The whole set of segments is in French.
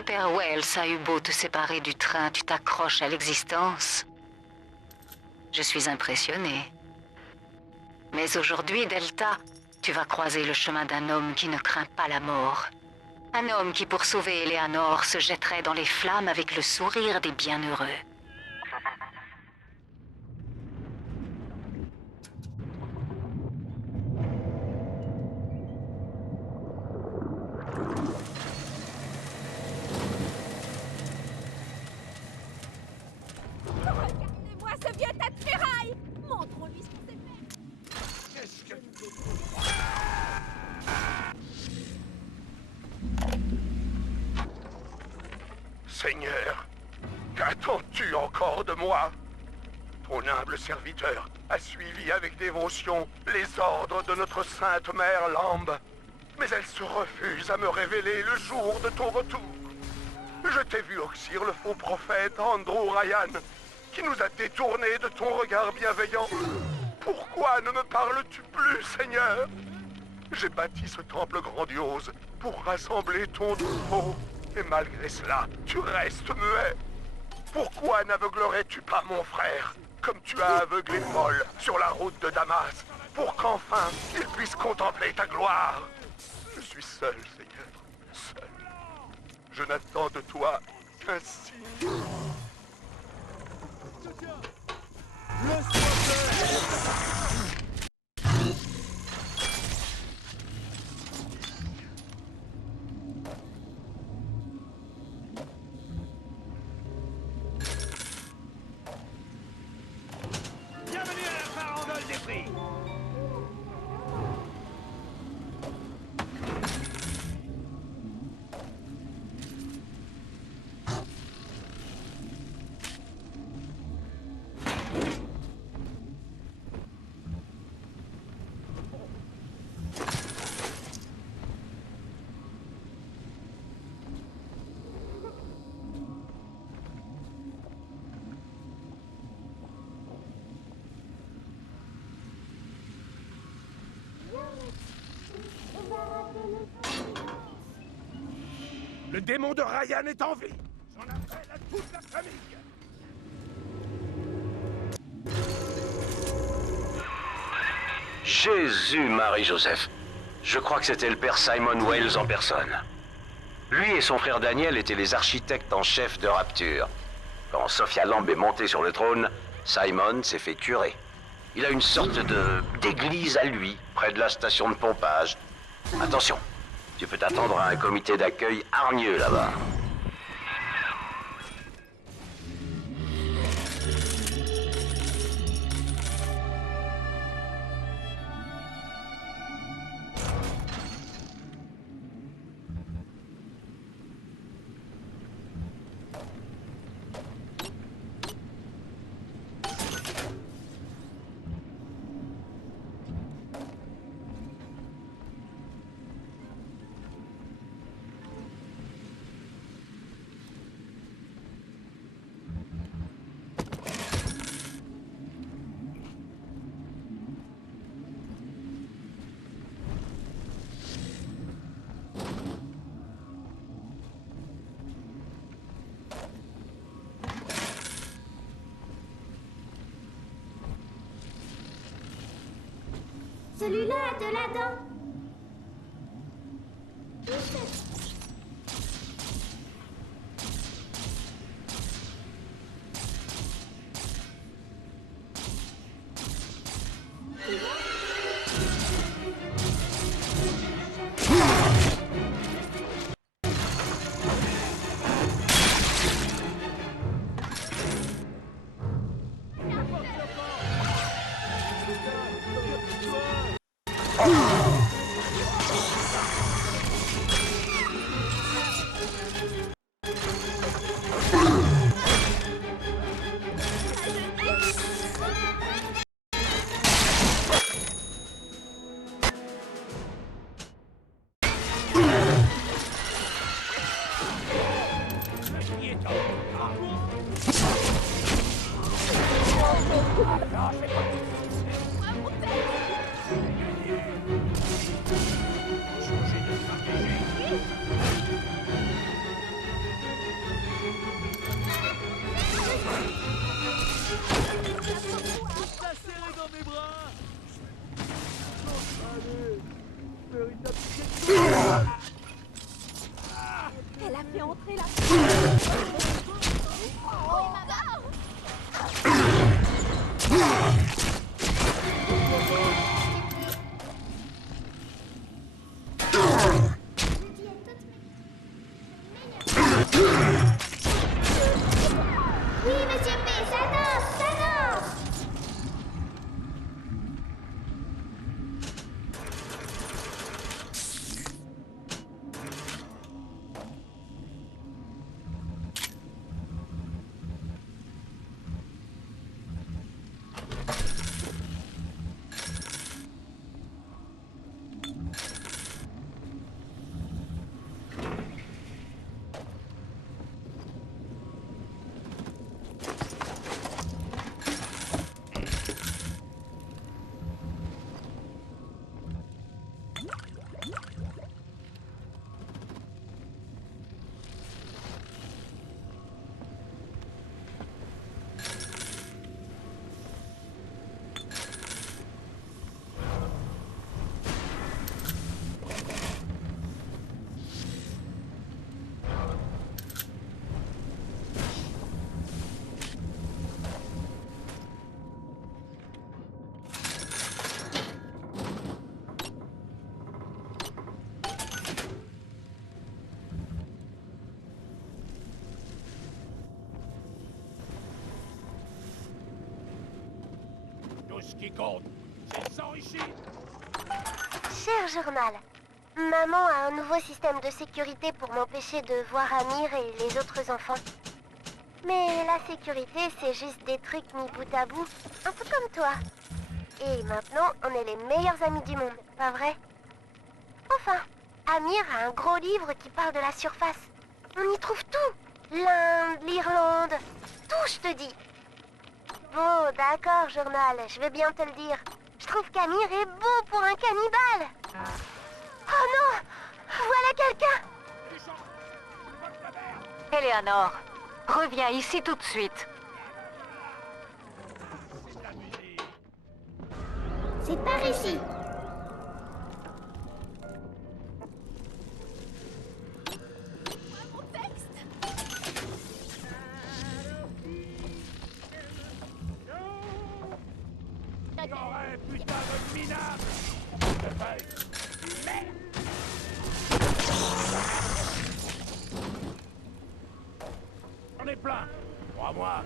le père Wells a eu beau te séparer du train, tu t'accroches à l'existence. Je suis impressionnée. Mais aujourd'hui, Delta, tu vas croiser le chemin d'un homme qui ne craint pas la mort. Un homme qui, pour sauver Eleanor, se jetterait dans les flammes avec le sourire des bienheureux. Regardez-moi ce vieux tas de ferraille! Montrons-lui ce qu'on sait faire! Qu'est-ce que... Seigneur, qu'attends-tu encore de moi? Ton humble serviteur a suivi avec dévotion les ordres de notre sainte mère Lambe, mais elle se refuse à me révéler le jour de ton retour. Je t'ai vu oxyre le faux prophète Andrew Ryan, qui nous a détournés de ton regard bienveillant. Pourquoi ne me parles-tu plus, Seigneur? J'ai bâti ce temple grandiose pour rassembler ton troupeau, et malgré cela, tu restes muet. Pourquoi n'aveuglerais-tu pas mon frère, comme tu as aveuglé Paul sur la route de Damas, pour qu'enfin il puisse contempler ta gloire? Je suis seul, Seigneur, seul. Je n'attends de toi qu'un signe. Bienvenue à la farandole des prix. Le démon de Ryan est en vie. J'en appelle à toute la famille. Jésus, Marie-Joseph. Je crois que c'était le père Simon Wells en personne. Lui et son frère Daniel étaient les architectes en chef de Rapture. Quand Sophia Lamb est montée sur le trône, Simon s'est fait curer. Il a une sorte d'église à lui, près de la station de pompage. Attention, tu peux t'attendre à un comité d'accueil hargneux là-bas. Celui-là a de la dent. Oui, monsieur P, ça danse, ça danse. Tout ce qui compte, c'est de s'enrichir. Cher journal, maman a un nouveau système de sécurité pour m'empêcher de voir Amir et les autres enfants. Mais la sécurité, c'est juste des trucs mis bout à bout, un peu comme toi. Et maintenant, on est les meilleurs amis du monde, pas vrai? Enfin, Amir a un gros livre qui parle de la surface. On y trouve tout. L'Inde, l'Irlande, tout, je te dis. Bon, d'accord, journal, je vais bien te le dire. Je trouve qu'Amir est beau pour un cannibale. Oh non! Voilà quelqu'un! Eleanor, reviens ici tout de suite. C'est par ici. Mon texte. J'aurais putain de minable. Merde. On est plein. Crois-moi.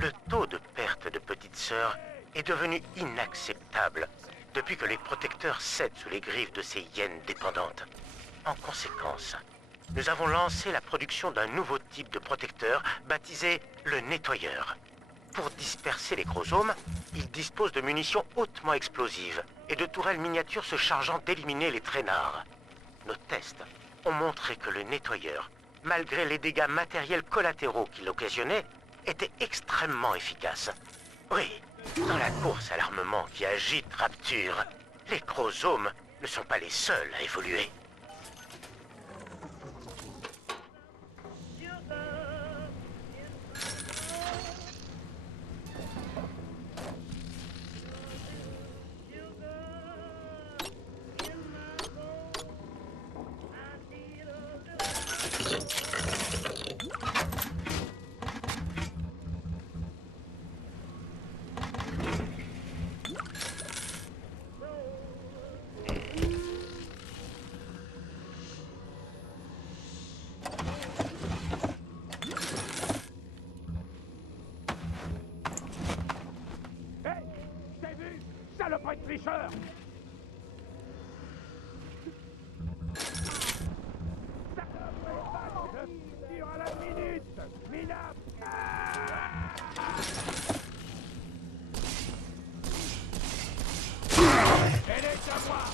Le taux de perte de petite sœur est devenu inacceptable depuis que les protecteurs cèdent sous les griffes de ces hyènes dépendantes. En conséquence, nous avons lancé la production d'un nouveau type de protecteur baptisé le nettoyeur. Pour disperser les chromosomes, il dispose de munitions hautement explosives et de tourelles miniatures se chargeant d'éliminer les traînards. Nos tests ont montré que le nettoyeur, malgré les dégâts matériels collatéraux qu'il occasionnait, était extrêmement efficace. Oui, dans la course à l'armement qui agite Rapture, les chromosomes ne sont pas les seuls à évoluer. Hé, t'as vu? Saloperie de tricheur! Je tire à la minute! Minable! Elle est à moi!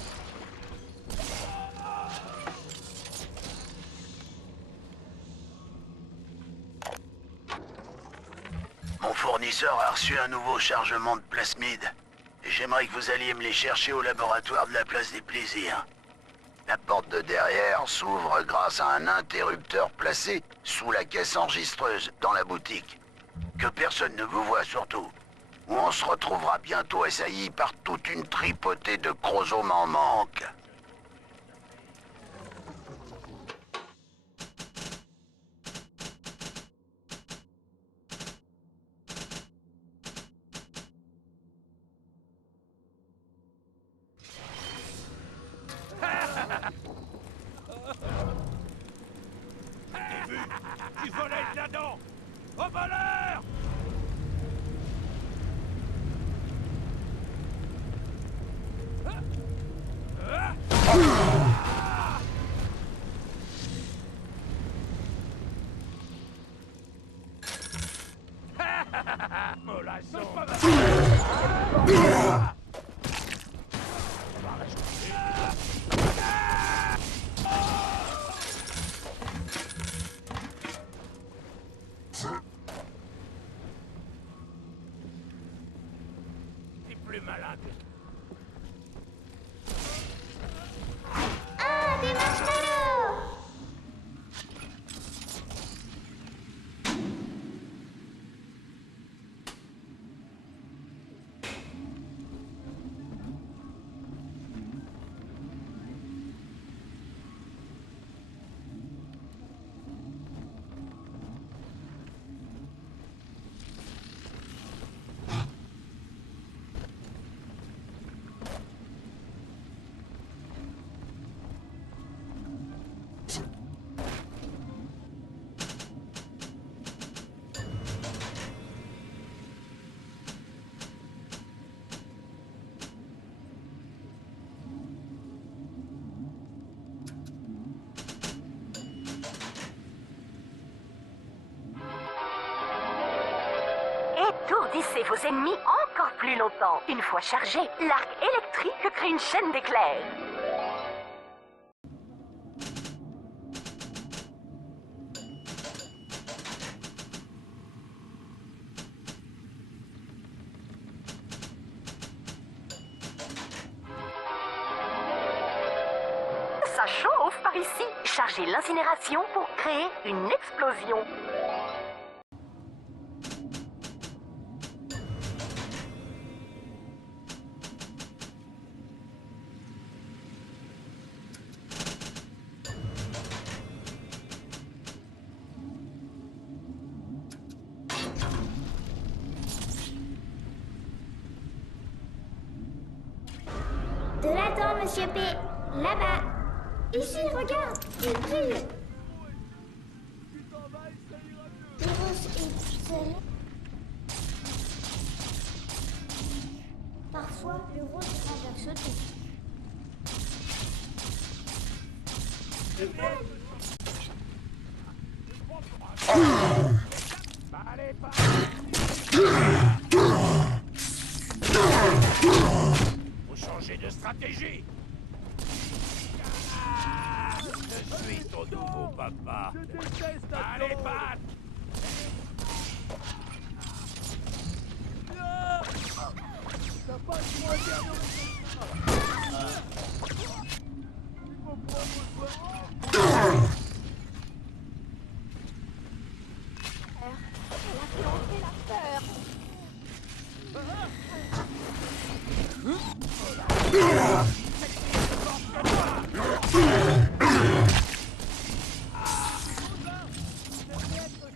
Mon fournisseur a reçu un nouveau chargement de plasmides. Et j'aimerais que vous alliez me les chercher au laboratoire de la place des plaisirs. La porte de derrière s'ouvre grâce à un interrupteur placé sous la caisse enregistreuse dans la boutique. Que personne ne vous voit surtout. Ou on se retrouvera bientôt assailli par toute une tripotée de chromosomes en manque. Tu volais là-dedans! Au voleur! T'es plus malin que... Ah, des marshmallows! Étourdissez vos ennemis encore plus longtemps. Une fois chargé, l'arc électrique crée une chaîne d'éclairs. Ça chauffe par ici. Chargez l'incinération pour créer une explosion. De là-dedans, monsieur P. Là-bas. Ici, regarde. Il brille. Le rose est seul. Parfois, le rose traverse tout. Allez, pas... Faut changer de stratégie. Je suis ton nouveau papa. Allez, Pat!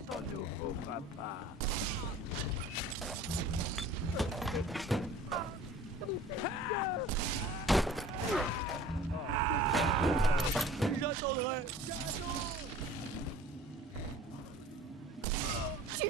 Ton nouveau papa. J'attendrai. Si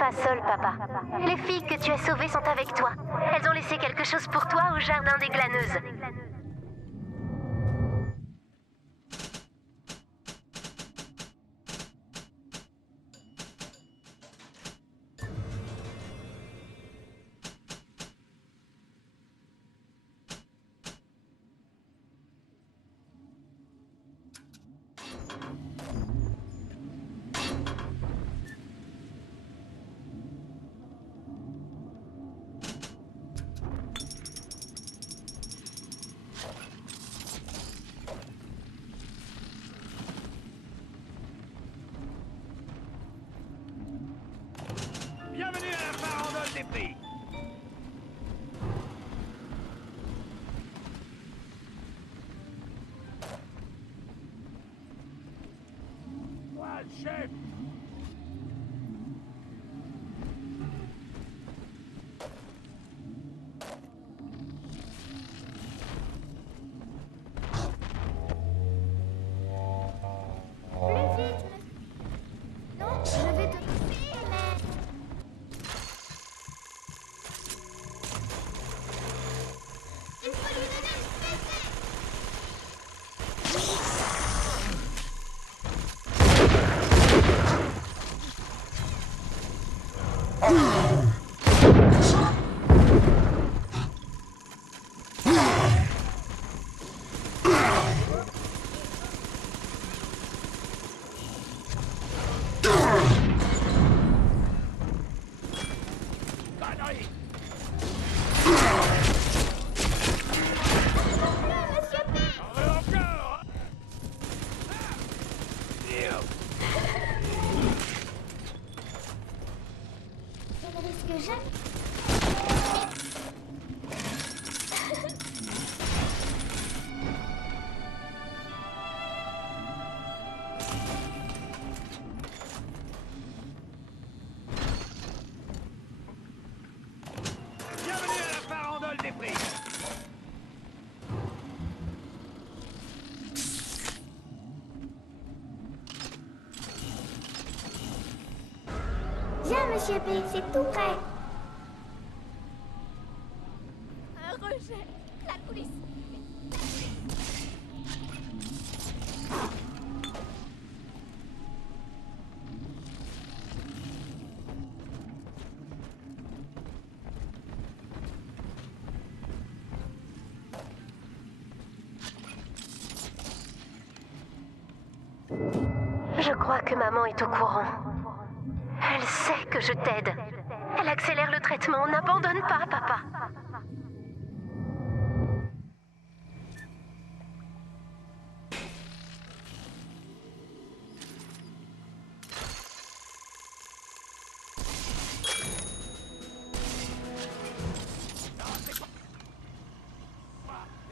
pas seul, papa. Les filles que tu as sauvées sont avec toi. Elles ont laissé quelque chose pour toi au jardin des glaneuses. Bienvenue à la farandole des prix. Moi, le chef. Plus vite, non, je vais te pousser, mais... Il faut lui donner le baiser. Connerie. Monsieur P, J'en veux encore. Merde. regardez ce que j'ai. Bienvenue à la farandole des prix. Viens, Monsieur P, c'est tout prêt. Un rejet. La coulisse. Je crois que maman est au courant. Elle sait que je t'aide. Elle accélère le traitement. N'abandonne pas, papa.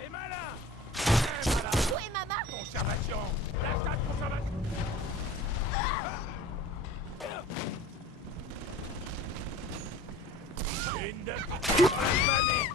Et malin. Et malin. Où est maman? Conservation. L'achat de conservation. Une de famille.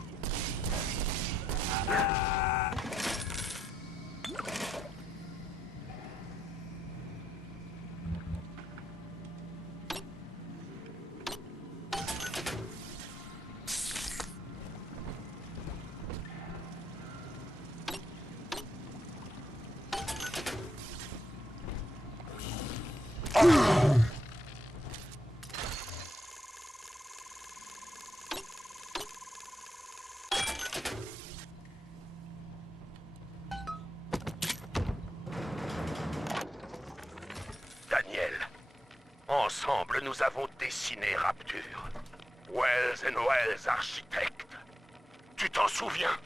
Daniel, ensemble nous avons dessiné Rapture. Wells and Wells architecte. Tu t'en souviens?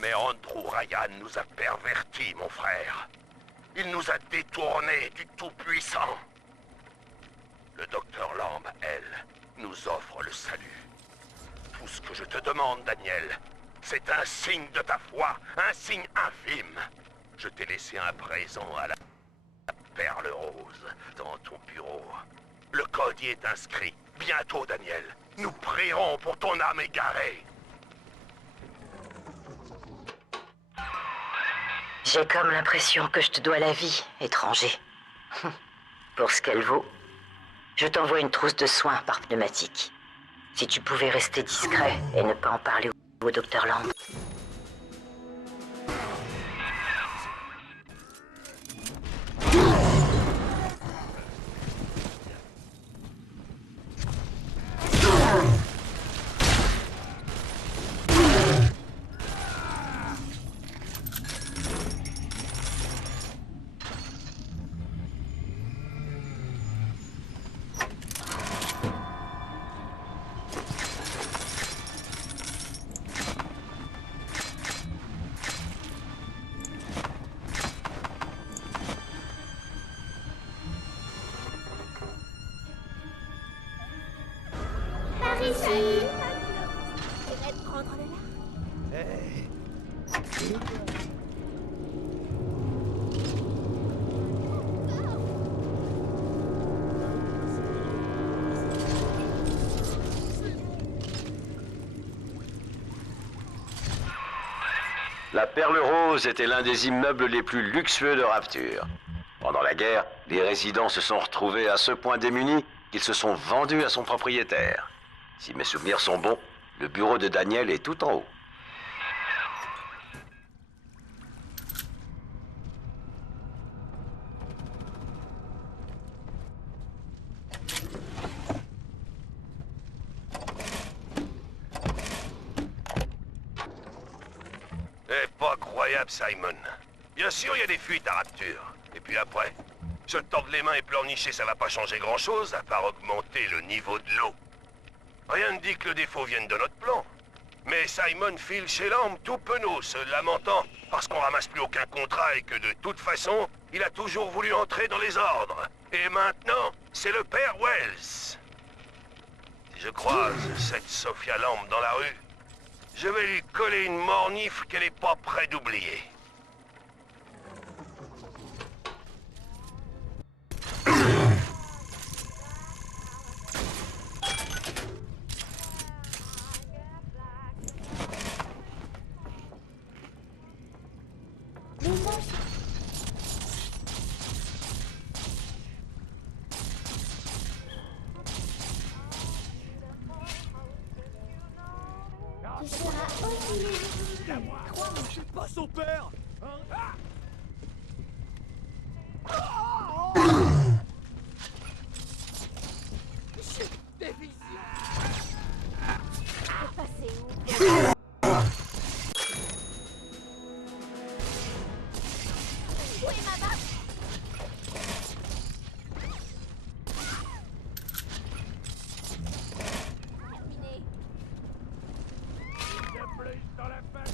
Mais Andrew Ryan nous a pervertis, mon frère. Il nous a détournés du Tout-Puissant. Le docteur Lamb, elle, nous offre le salut. Tout ce que je te demande, Daniel, c'est un signe de ta foi, un signe infime. Je t'ai laissé un présent à la perle rose dans ton bureau. Le code y est inscrit. Bientôt, Daniel, nous prierons pour ton âme égarée. J'ai comme l'impression que je te dois la vie, étranger. Pour ce qu'elle vaut, Je t'envoie une trousse de soins par pneumatique. Si tu pouvais rester discret et ne pas en parler au docteur Lamb. J'irai te prendre le large. La Perle Rose était l'un des immeubles les plus luxueux de Rapture. Pendant la guerre, les résidents se sont retrouvés à ce point démunis qu'ils se sont vendus à son propriétaire. Si mes souvenirs sont bons, le bureau de Daniel est tout en haut. C'est pas croyable, Simon. Bien sûr, il y a des fuites à Rapture. Et puis après, se tordre les mains et pleurnicher, ça va pas changer grand-chose, à part augmenter le niveau de l'eau. Rien ne dit que le défaut vienne de notre plan. Mais Simon file chez Lamb tout penaud, se lamentant parce qu'on ramasse plus aucun contrat et que de toute façon, il a toujours voulu entrer dans les ordres. Et maintenant, c'est le père Wells. Si je croise cette Sophia Lamb dans la rue, je vais lui coller une mornifle qu'elle est pas près d'oublier. Tu seras aussi légitime. Crois-moi. Je suis pas son père. T'es passé où? Où est ma barre? Terminé. Dans la face.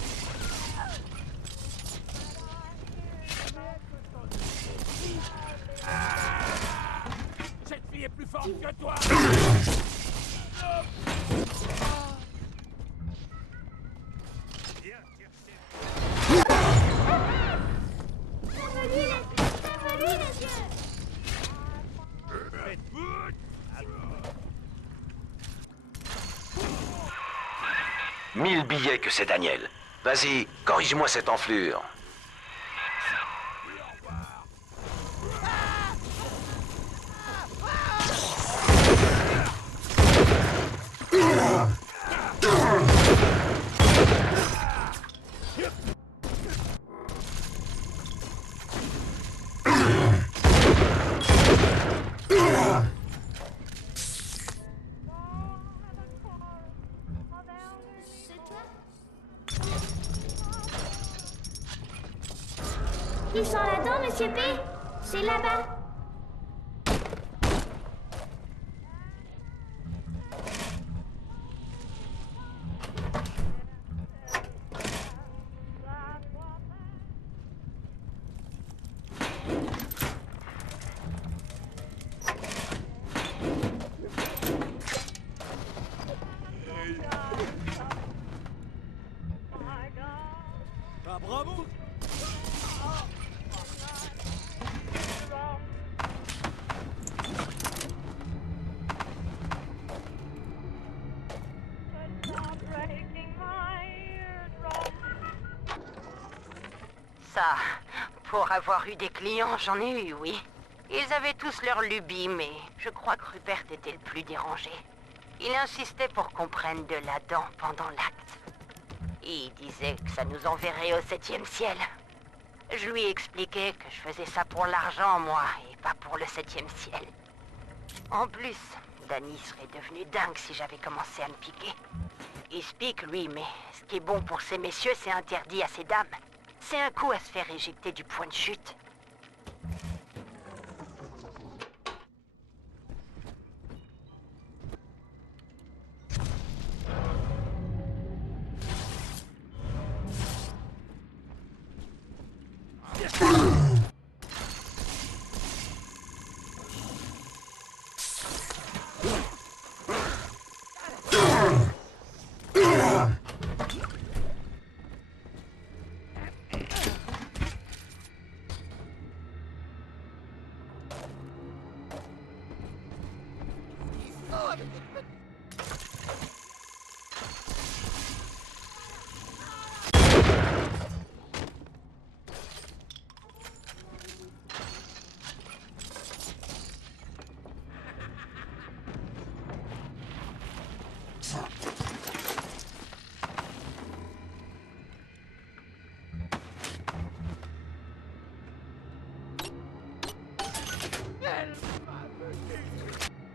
Cette fille est plus forte que toi. Mille billets que c'est Daniel. Vas-y, corrige-moi cette enflure. Ils sont là-dedans, Monsieur P. C'est là-bas. Ah, bravo. Ça, pour avoir eu des clients, j'en ai eu, oui. Ils avaient tous leur lubie, mais je crois que Rupert était le plus dérangé. Il insistait pour qu'on prenne de la dent pendant l'acte. Il disait que ça nous enverrait au 7e ciel. Je lui expliquais que je faisais ça pour l'argent, moi, et pas pour le 7e ciel. En plus, Danny serait devenu dingue si j'avais commencé à me piquer. Il se pique, lui, mais ce qui est bon pour ces messieurs, c'est interdit à ces dames. C'est un coup à se faire éjecter du point de chute.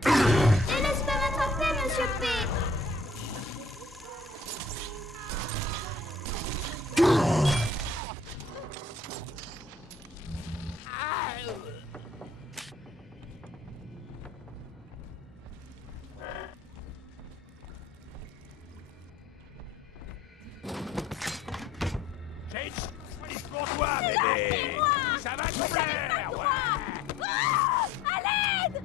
Et laisse-moi m'attraper, Monsieur P. J'ai une surprise pour toi, bébé. Ça va te plaire, ouais. À l'aide!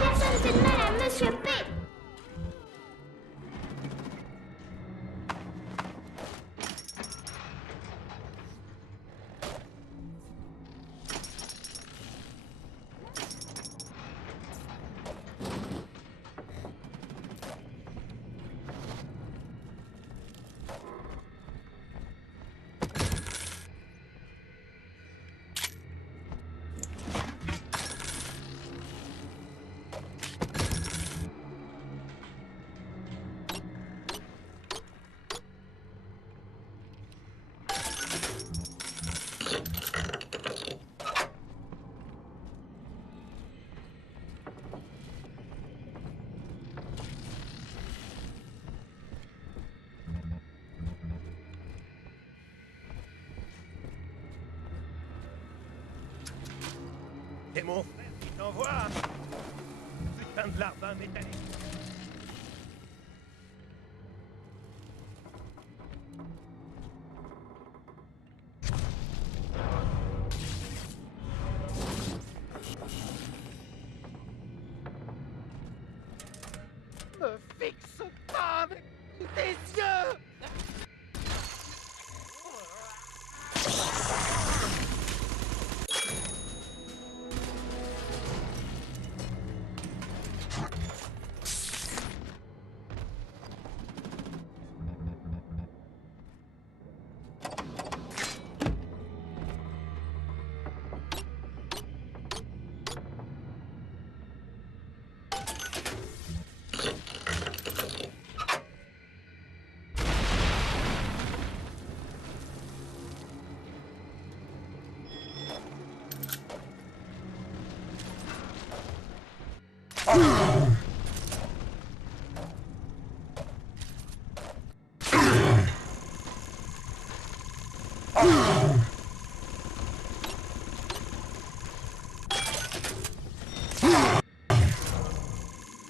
Personne fait de mal à Monsieur P. C'est mon frère qui t'envoie. Putain de larbin métallique. Me fixe pas avec tes yeux!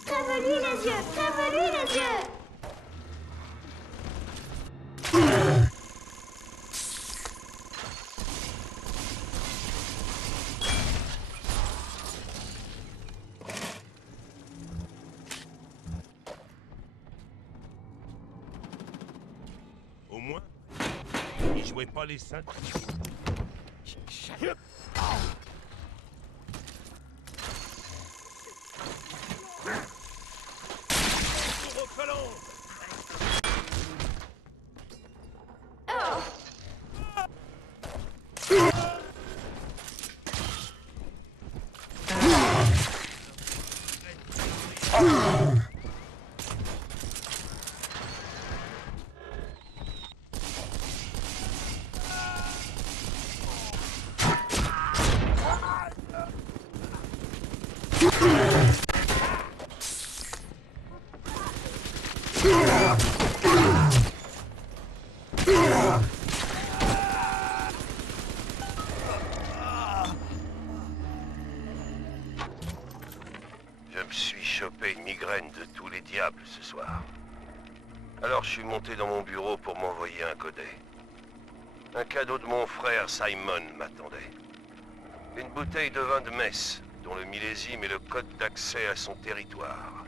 Crève-lui les yeux! Crève-lui les yeux! Et jouez pas les seuls. Je me suis chopé une migraine de tous les diables ce soir. Alors je suis monté dans mon bureau pour m'envoyer un codet. Un cadeau de mon frère Simon m'attendait. Une bouteille de vin de messe, dont le millésime est le code d'accès à son territoire.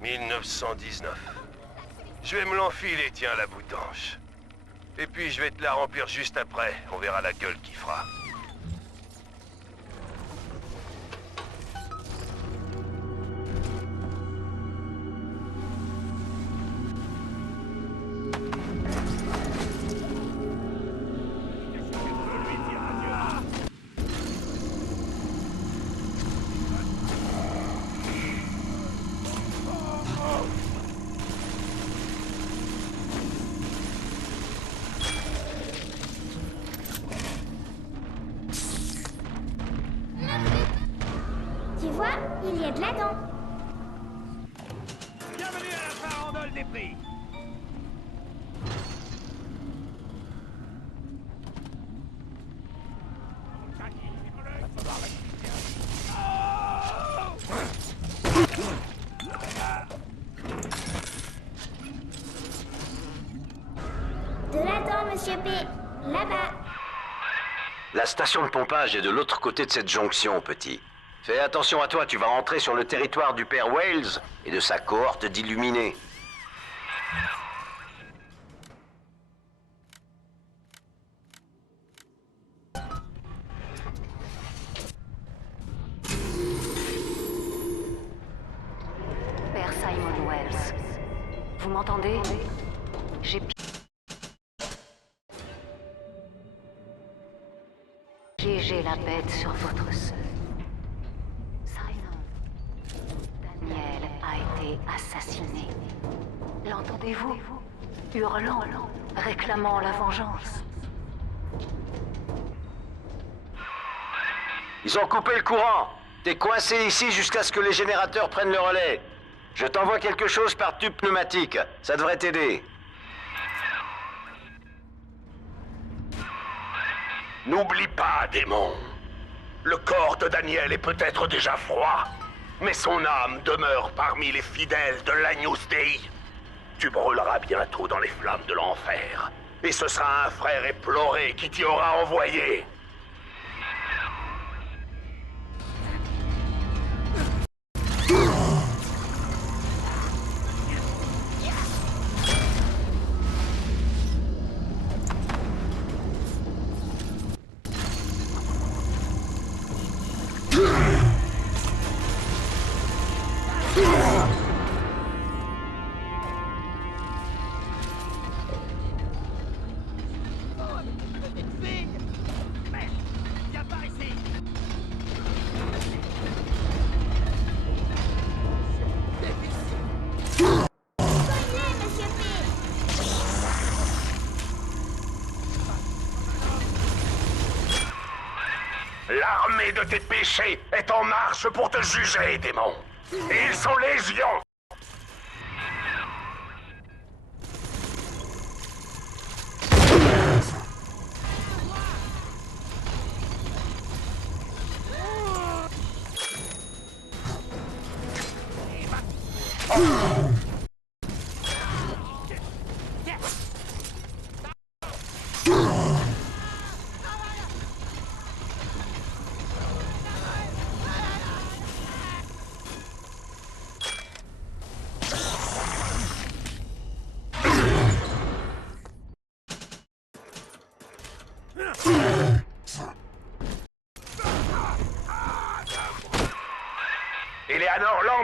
1919. Je vais me l'enfiler, tiens, la boutanche. Et puis je vais te la remplir juste après, on verra la gueule qu'il fera. Tu vois, il y a de la dent. Bienvenue à la farandole des prix. De la dent, monsieur P. Là-bas. La station de pompage est de l'autre côté de cette jonction, petit. Fais attention à toi, tu vas entrer sur le territoire du père Wales et de sa cohorte d'illuminés. Père Simon Wells, vous m'entendez? J'ai piégé la bête sur votre sœur. Daniel a été assassiné. L'entendez-vous? Hurlant, réclamant la vengeance. Ils ont coupé le courant. T'es coincé ici jusqu'à ce que les générateurs prennent le relais. Je t'envoie quelque chose par tube pneumatique. Ça devrait t'aider. N'oublie pas, démon. Le corps de Daniel est peut-être déjà froid, mais son âme demeure parmi les fidèles de l'Agnus Dei. Tu brûleras bientôt dans les flammes de l'enfer, et ce sera un frère éploré qui t'y aura envoyé. L'armée de tes péchés est en marche pour te juger, démon. Et ils sont légions.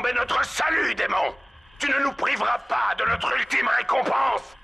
est notre salut, démon! Tu ne nous priveras pas de notre ultime récompense!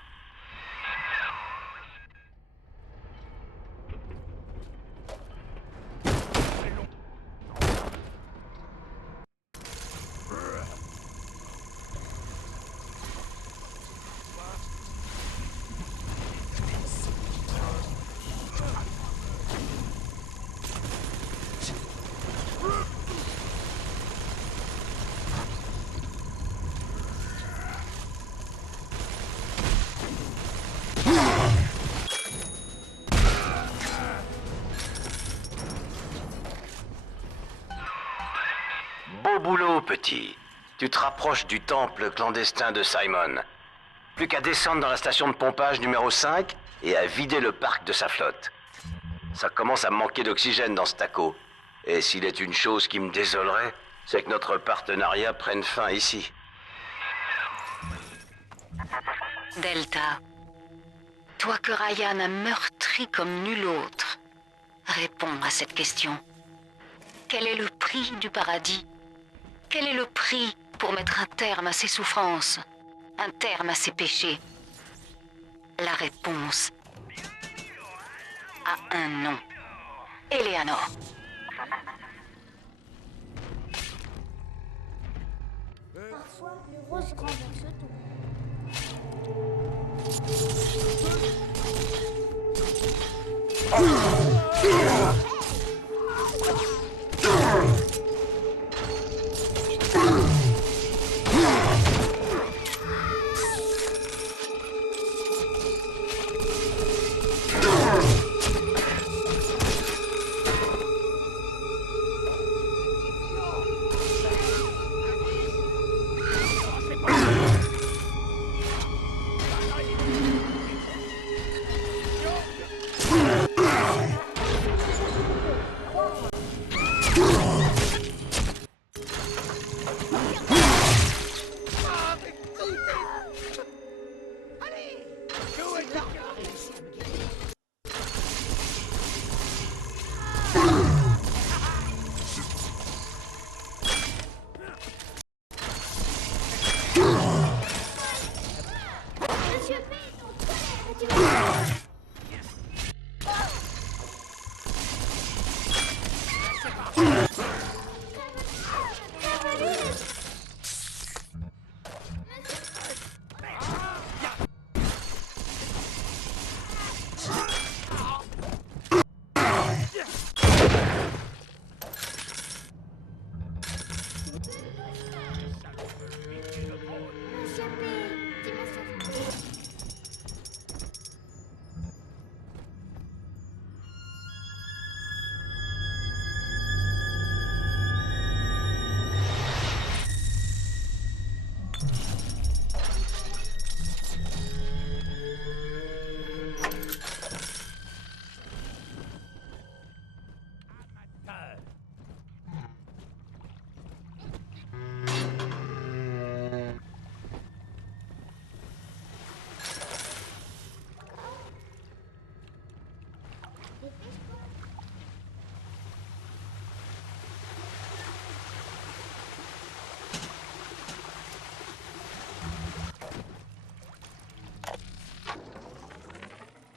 Beau boulot, petit. Tu te rapproches du temple clandestin de Simon. Plus qu'à descendre dans la station de pompage numéro 5 et à vider le parc de sa flotte. Ça commence à manquer d'oxygène dans ce taco. Et s'il est une chose qui me désolerait, c'est que notre partenariat prenne fin ici. Delta, toi que Ryan a meurtri comme nul autre, réponds à cette question. Quel est le prix du paradis? Quel est le prix pour mettre un terme à ses souffrances, un terme à ses péchés? La réponse a un nom. Eleanor. Parfois, le rose renverse tout.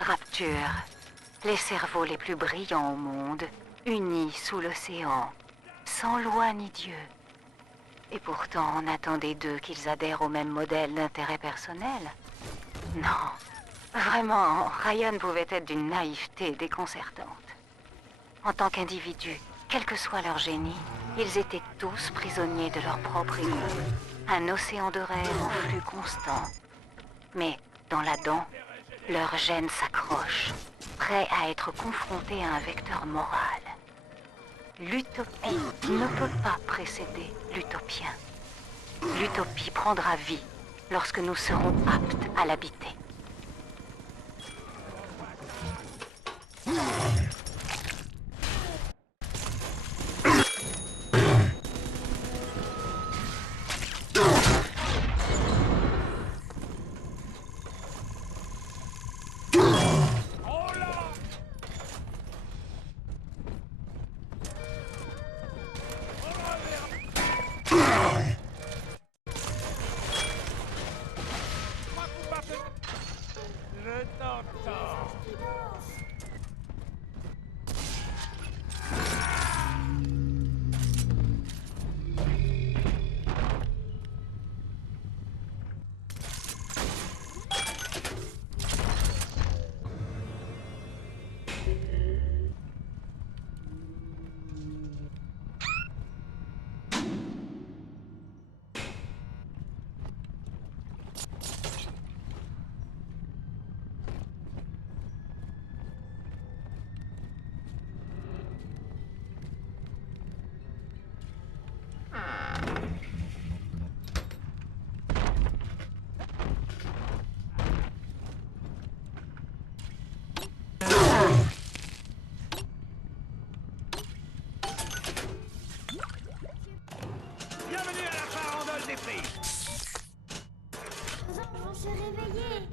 Rapture, les cerveaux les plus brillants au monde, unis sous l'océan, sans loi ni Dieu. Et pourtant, on attendait d'eux qu'ils adhèrent au même modèle d'intérêt personnel. Non, vraiment, Ryan pouvait être d'une naïveté déconcertante. En tant qu'individus, quel que soit leur génie, ils étaient tous prisonniers de leur propre ego. Un océan de rêves en flux constant. Mais, dans la dent, leur gène s'accroche, prêt à être confronté à un vecteur moral. L'utopie ne peut pas précéder l'utopien. L'utopie prendra vie lorsque nous serons aptes à l'habiter. se réveiller.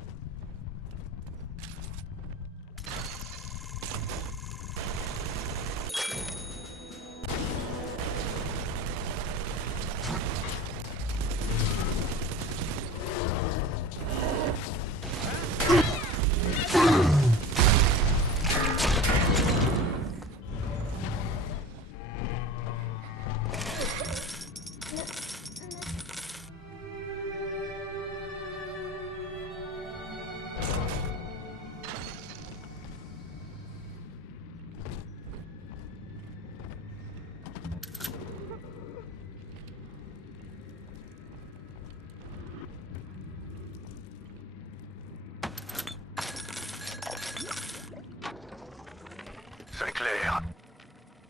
Sinclair,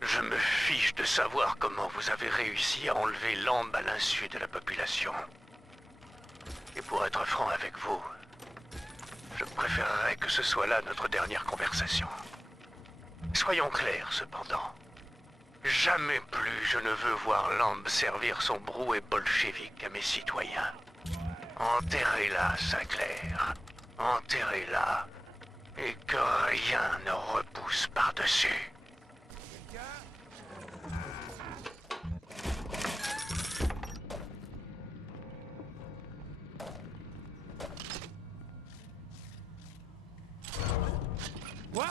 je me fiche de savoir comment vous avez réussi à enlever Lamb à l'insu de la population. Et pour être franc avec vous, je préférerais que ce soit là notre dernière conversation. Soyons clairs, cependant. Jamais plus je ne veux voir Lamb servir son brouet bolchevique à mes citoyens. Enterrez-la, Sinclair. Enterrez-la. Et que rien ne repousse par-dessus. Quoi?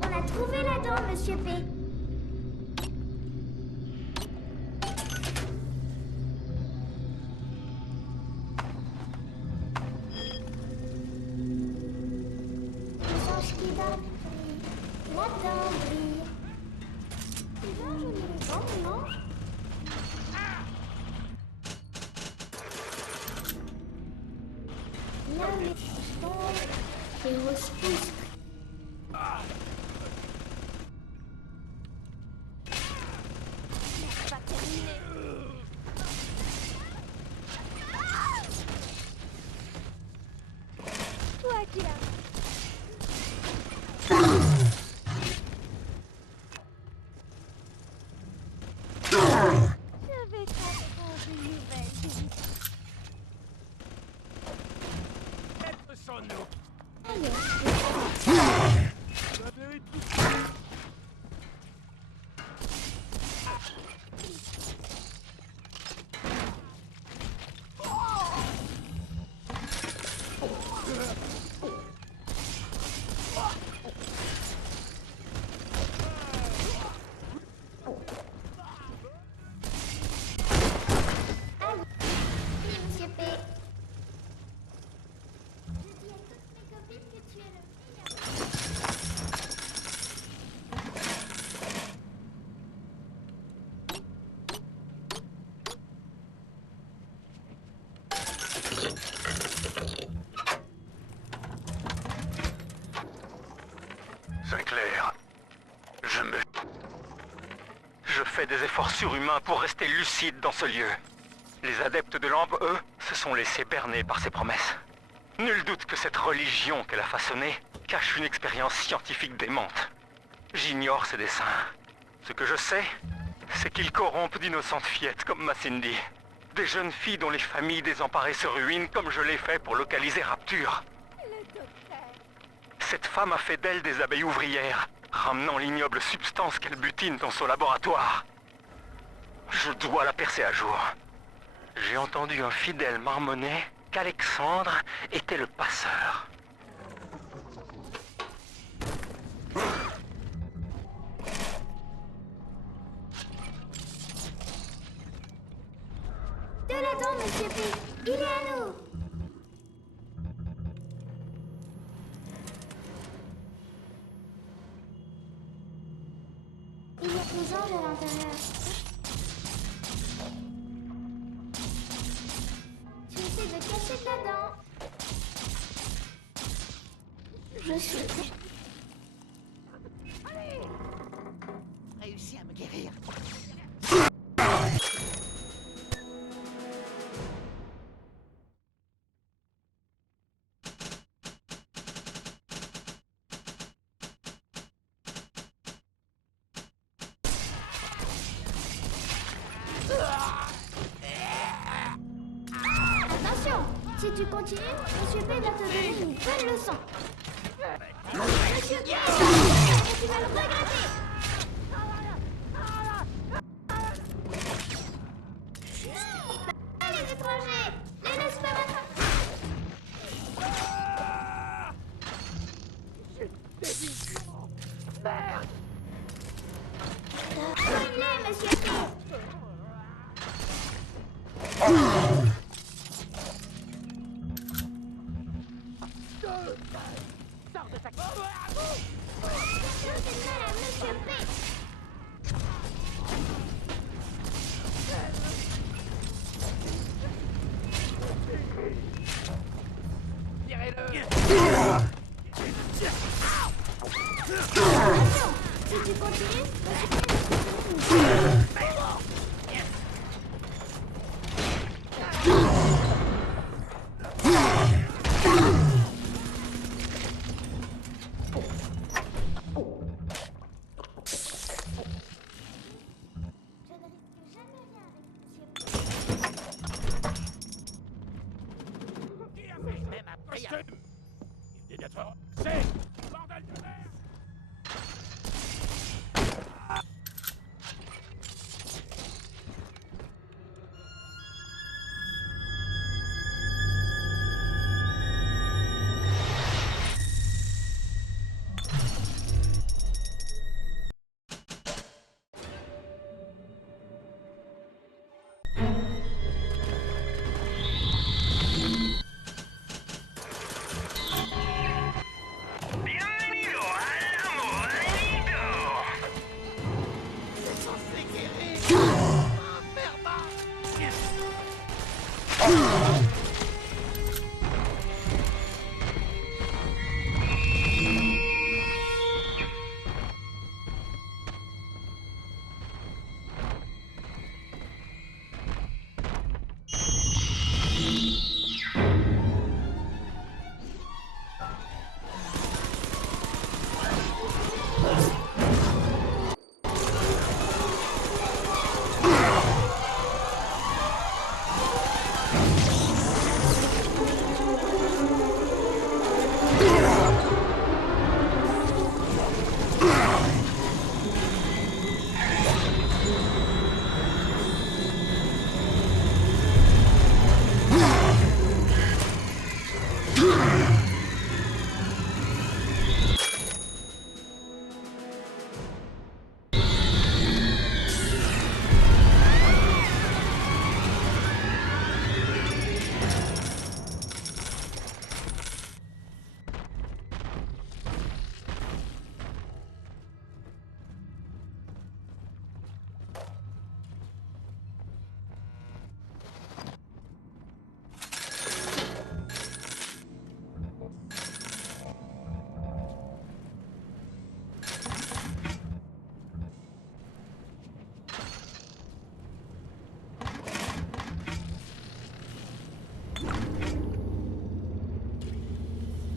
On a trouvé la dent, Monsieur P. Le ange qui va brille, la dent brille. C'est un joli ruban, mon ange. La mèche tombe et rose pousse. C'est pas terminé. Toi qui l'as. Je vais t'apprendre une nouvelle vérité. Être sans nous. Alors, La vérité. oui, Monsieur P. Je dis à toutes mes copines que tu es le meilleur. Sinclair, je fais des efforts surhumains pour rester lucide dans ce lieu. Les adeptes de Lamb, eux, se sont laissés berner par ses promesses. Nul doute que cette religion qu'elle a façonnée cache une expérience scientifique démente. J'ignore ses desseins. Ce que je sais, c'est qu'ils corrompent d'innocentes fillettes comme ma Cindy. Des jeunes filles dont les familles désemparées se ruinent comme je l'ai fait pour localiser Rapture. Le docteur. Cette femme a fait d'elle des abeilles ouvrières, ramenant l'ignoble substance qu'elle butine dans son laboratoire. Je dois la percer à jour. J'ai entendu un fidèle marmonner qu'Alexandre était le passeur. De la dent, Monsieur P. Il est à nous. Il y a des anges à l'intérieur. Tu essaies de cacher ta dent. Je suis... Si tu continues, Monsieur P va te donner une bonne leçon. Monsieur P, tu vas le regretter. Les étrangers, ne laisse pas m'attraper. Prenez-les, Monsieur P. Monsieur P. Si tu continues, Bordel de merde!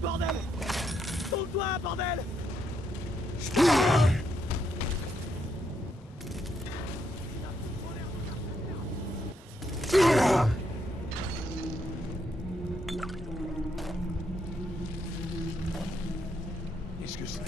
Bordel! Tourne-toi, bordel! Qu'est-ce que c'est?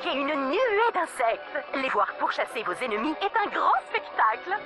attaquer une nuée d'insectes. Les voir pourchasser vos ennemis est un grand spectacle.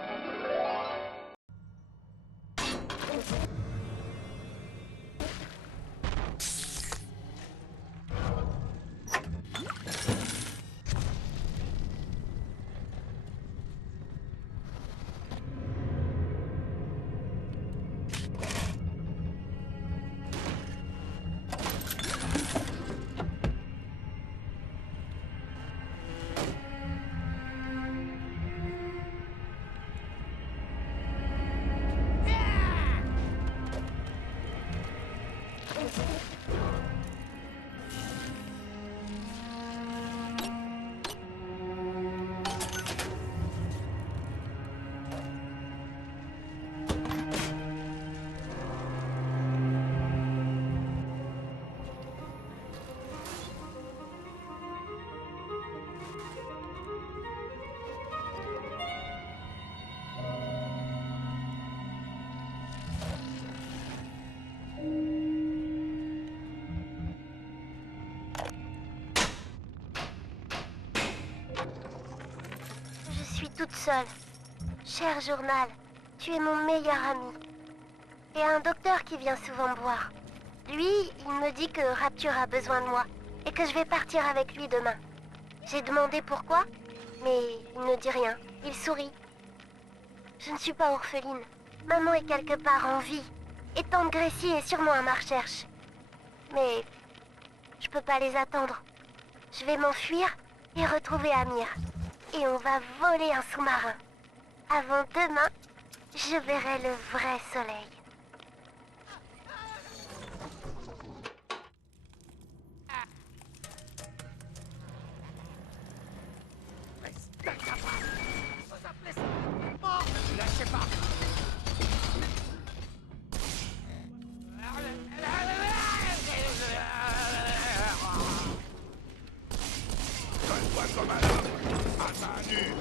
Toute seule. Cher journal, tu es mon meilleur ami. Et un docteur qui vient souvent me voir. Lui, il me dit que Rapture a besoin de moi et que je vais partir avec lui demain. J'ai demandé pourquoi, mais il ne dit rien. Il sourit. Je ne suis pas orpheline. Maman est quelque part en vie. Et tante Gracie est sûrement à ma recherche. Mais je peux pas les attendre. Je vais m'enfuir et retrouver Amir. Et on va voler un sous-marin. Avant demain, je verrai le vrai soleil. Lâchez pas. Donne-toi comme un homme, à main nue.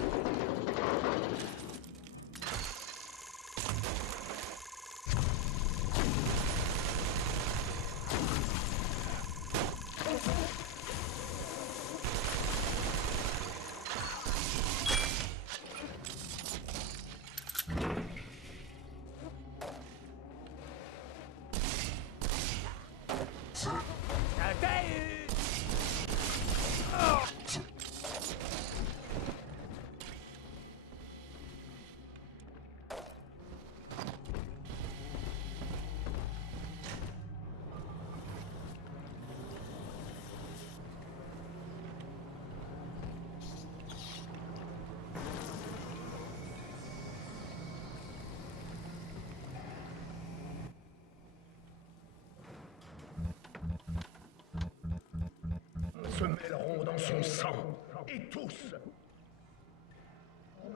Se mêleront dans son sang, et tous,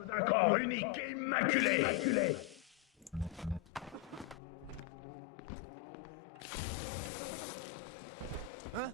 d'un corps unique et immaculé. Hein?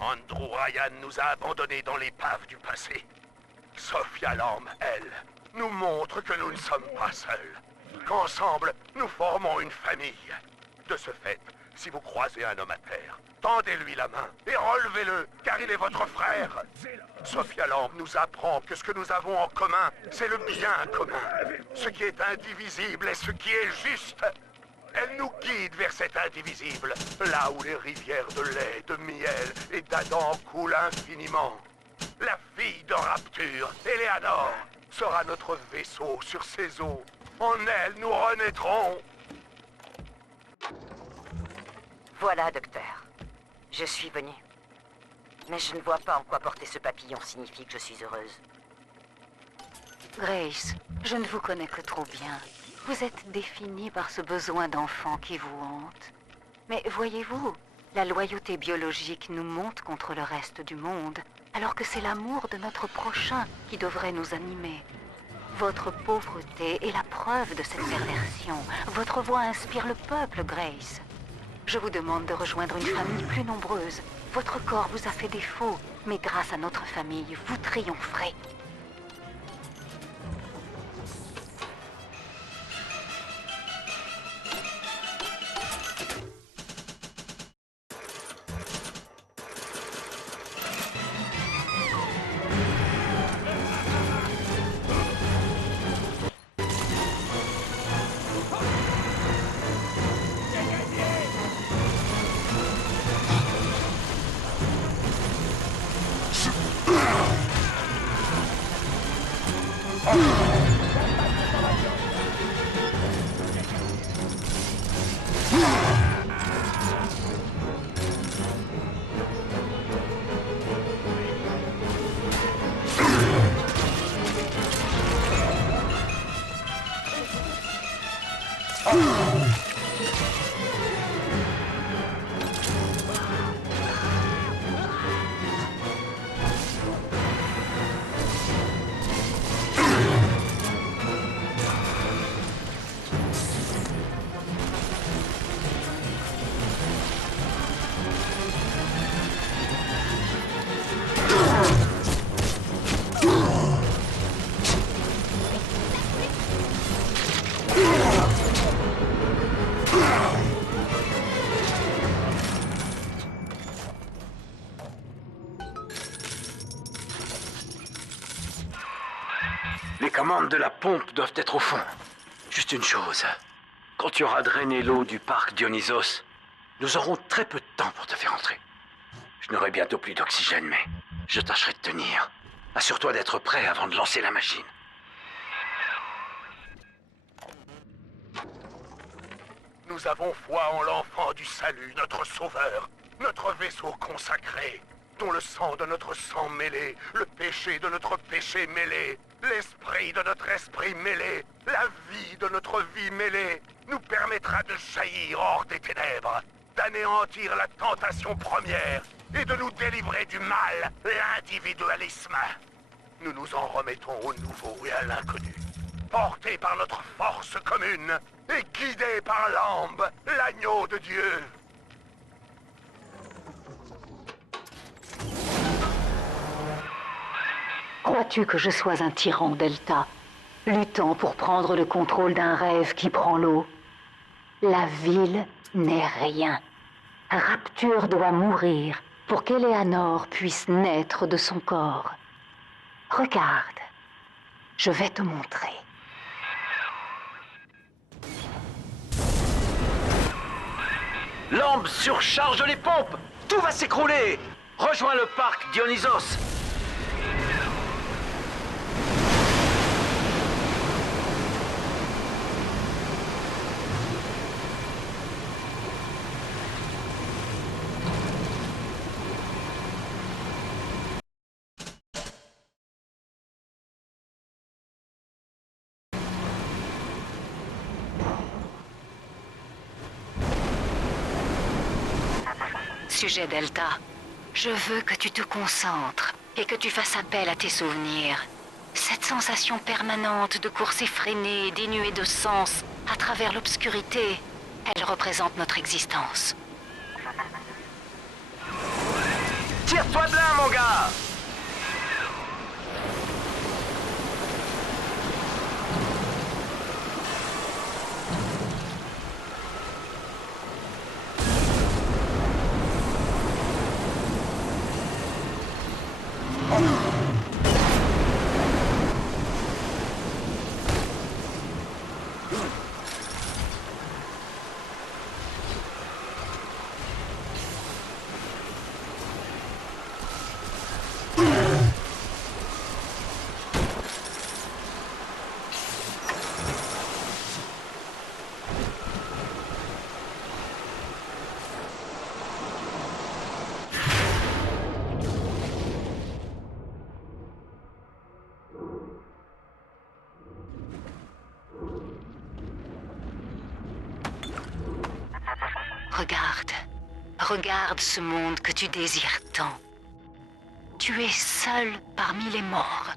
Andrew Ryan nous a abandonnés dans l'épave du passé. Sophia Lamb, elle, nous montre que nous ne sommes pas seuls. Qu'ensemble, nous formons une famille. De ce fait, si vous croisez un homme à terre, tendez-lui la main et relevez-le, car il est votre frère. Sophia Lamb nous apprend que ce que nous avons en commun, c'est le bien commun. Ce qui est indivisible est ce qui est juste. Elle nous guide vers cet indivisible, là où les rivières de lait, de miel et d'Adam coulent infiniment. La fille de Rapture, Eleanor, sera notre vaisseau sur ces eaux. En elle, nous renaîtrons. Voilà, docteur. Je suis venue. Mais je ne vois pas en quoi porter ce papillon signifie que je suis heureuse. Grace, je ne vous connais que trop bien. Vous êtes définie par ce besoin d'enfant qui vous hante. Mais voyez-vous, la loyauté biologique nous monte contre le reste du monde, alors que c'est l'amour de notre prochain qui devrait nous animer. Votre pauvreté est la preuve de cette perversion. Votre voix inspire le peuple, Grace. Je vous demande de rejoindre une famille plus nombreuse. Votre corps vous a fait défaut, mais grâce à notre famille, vous triompherez. Les commandes de la pompe doivent être au fond. Juste une chose. Quand tu auras drainé l'eau du parc Dionysos, nous aurons très peu de temps pour te faire entrer. Je n'aurai bientôt plus d'oxygène, mais je tâcherai de tenir. Assure-toi d'être prêt avant de lancer la machine. Nous avons foi en l'enfant du salut, notre sauveur, notre vaisseau consacré, dont le sang de notre sang mêlé, le péché de notre péché mêlé, l'esprit de notre esprit mêlé, la vie de notre vie mêlée, nous permettra de jaillir hors des ténèbres, d'anéantir la tentation première et de nous délivrer du mal, l'individualisme. Nous nous en remettons au nouveau et à l'inconnu, portés par notre force commune et guidés par Lambe, l'agneau de Dieu. Crois-tu que je sois un tyran, Delta, luttant pour prendre le contrôle d'un rêve qui prend l'eau? La ville n'est rien. Rapture doit mourir pour qu'Eleanor puisse naître de son corps. Regarde, je vais te montrer. Lambe surcharge les pompes! Tout va s'écrouler! Rejoins le parc Dionysos! Sujet Delta, je veux que tu te concentres et que tu fasses appel à tes souvenirs. Cette sensation permanente de course effrénée, dénuée de sens, à travers l'obscurité, elle représente notre existence. Tire-toi de là, mon gars! Regarde. Regarde ce monde que tu désires tant. Tu es seul parmi les morts.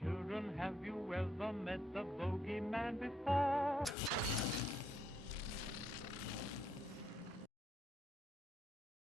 Children, have you ever met the bogeyman before?